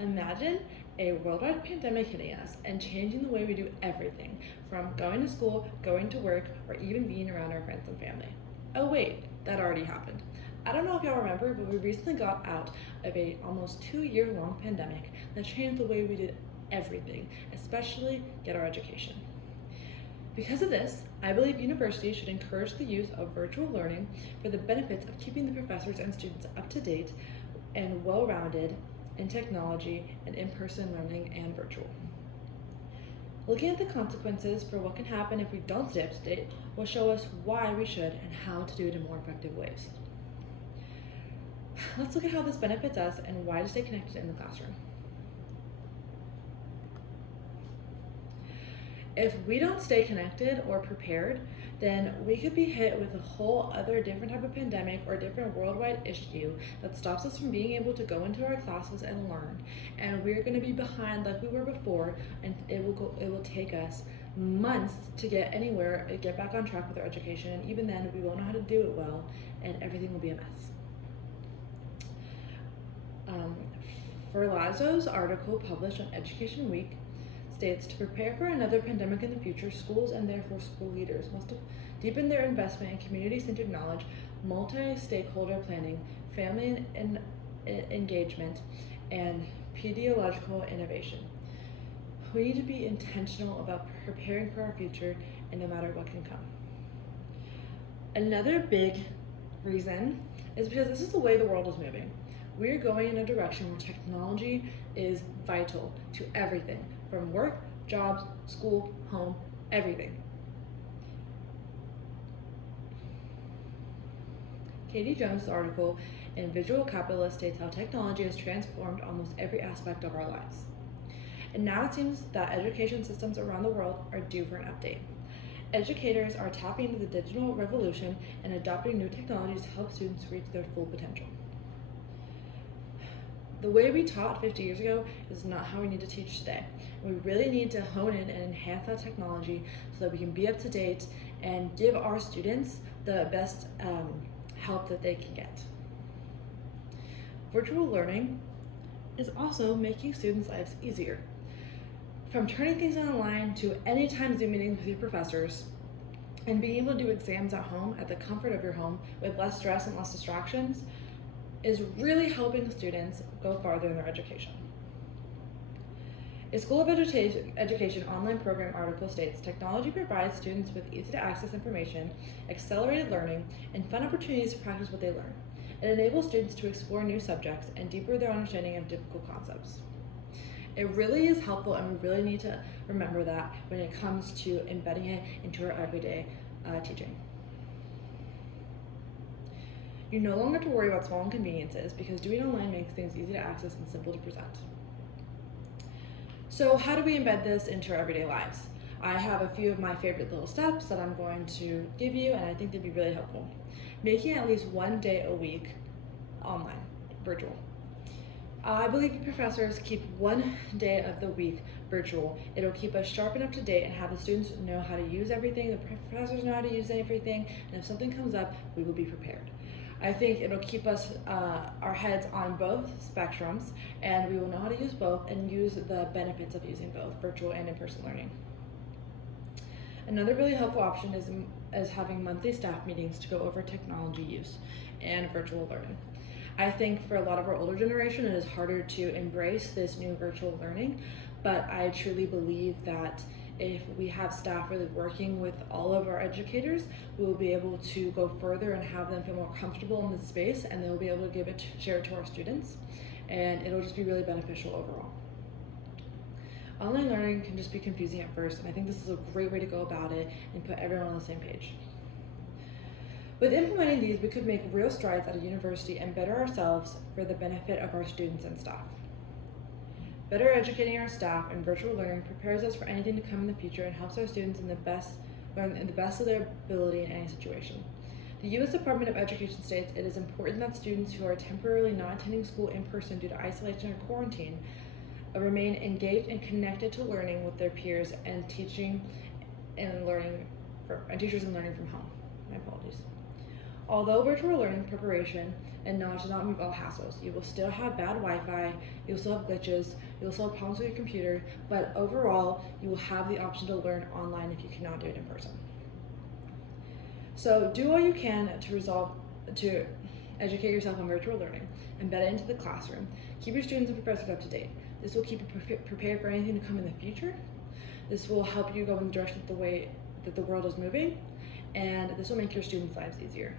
Imagine a worldwide pandemic hitting us and changing the way we do everything, from going to school, going to work, or even being around our friends and family. Oh wait, that already happened. I don't know if y'all remember, but we recently got out of a almost 2-year long pandemic that changed the way we did everything, especially get our education. Because of this, I believe universities should encourage the use of virtual learning for the benefits of keeping the professors and students up to date and well-rounded in technology and in-person learning and virtual. Looking at the consequences for what can happen if we don't stay up to date will show us why we should and how to do it in more effective ways. Let's look at how this benefits us and why to stay connected in the classroom. If we don't stay connected or prepared, then we could be hit with a whole other different type of pandemic or different worldwide issue that stops us from being able to go into our classes and learn. And we're going to be behind like we were before, and it will take us months to get anywhere, get back on track with our education, and even then we won't know how to do it well, and everything will be a mess. Ferlazzo's article published on Education Week states, to prepare for another pandemic in the future, schools and therefore school leaders must deepen their investment in community-centered knowledge, multi-stakeholder planning, family engagement, and pedagogical innovation. We need to be intentional about preparing for our future and no matter what can come. Another big reason is because this is the way the world is moving. We're going in a direction where technology is vital to everything, from work, jobs, school, home, everything. Katie Jones' article in Visual Capitalist states how technology has transformed almost every aspect of our lives. And now it seems that education systems around the world are due for an update. Educators are tapping into the digital revolution and adopting new technologies to help students reach their full potential. The way we taught 50 years ago is not how we need to teach today. We really need to hone in and enhance that technology so that we can be up to date and give our students the best help that they can get. Virtual learning is also making students' lives easier. From turning things online to anytime Zoom meetings with your professors, and being able to do exams at home at the comfort of your home with less stress and less distractions, is really helping students go farther in their education. A School of Education online program article states, technology provides students with easy to access information, accelerated learning, and fun opportunities to practice what they learn. It enables students to explore new subjects and deepen their understanding of difficult concepts. It really is helpful, and we really need to remember that when it comes to embedding it into our everyday teaching. You no longer have to worry about small inconveniences because doing online makes things easy to access and simple to present. So how do we embed this into our everyday lives? I have a few of my favorite little steps that I'm going to give you, and I think they'd be really helpful. Making at least one day a week online, virtual. I believe professors keep one day of the week virtual. It'll keep us sharp and up to date and have the students know how to use everything, the professors know how to use everything, and if something comes up, we will be prepared. I think it'll keep us, our heads on both spectrums, and we will know how to use both and use the benefits of using both virtual and in-person learning. Another really helpful option is having monthly staff meetings to go over technology use and virtual learning. I think for a lot of our older generation, it is harder to embrace this new virtual learning, but I truly believe that if we have staff really working with all of our educators, we will be able to go further and have them feel more comfortable in the space, and they'll be able to share it to our students, and it'll just be really beneficial overall. Online learning can just be confusing at first, and I think this is a great way to go about it and put everyone on the same page. With implementing these, we could make real strides at a university and better ourselves for the benefit of our students and staff. Better educating our staff and virtual learning prepares us for anything to come in the future and helps our students learn in the best of their ability in any situation. The U.S. Department of Education states it is important that students who are temporarily not attending school in person due to isolation or quarantine remain engaged and connected to learning with their peers and teachers and learning from home. My apologies. Although virtual learning preparation and knowledge does not remove all hassles, you will still have bad Wi-Fi, you'll still have glitches, you'll still have problems with your computer, but overall, you will have the option to learn online if you cannot do it in person. So do all you can to educate yourself on virtual learning, embed it into the classroom, keep your students and professors up to date. This will keep you prepared for anything to come in the future. This will help you go in the direction of the way that the world is moving, and this will make your students' lives easier.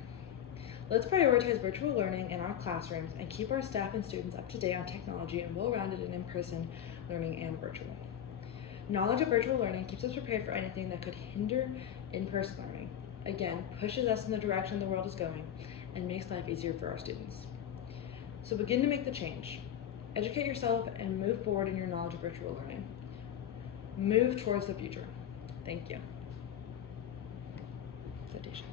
Let's prioritize virtual learning in our classrooms and keep our staff and students up to date on technology and well-rounded in in-person learning and virtual. Knowledge of virtual learning keeps us prepared for anything that could hinder in-person learning. Again, pushes us in the direction the world is going and makes life easier for our students. So begin to make the change. Educate yourself and move forward in your knowledge of virtual learning. Move towards the future. Thank you. Citations.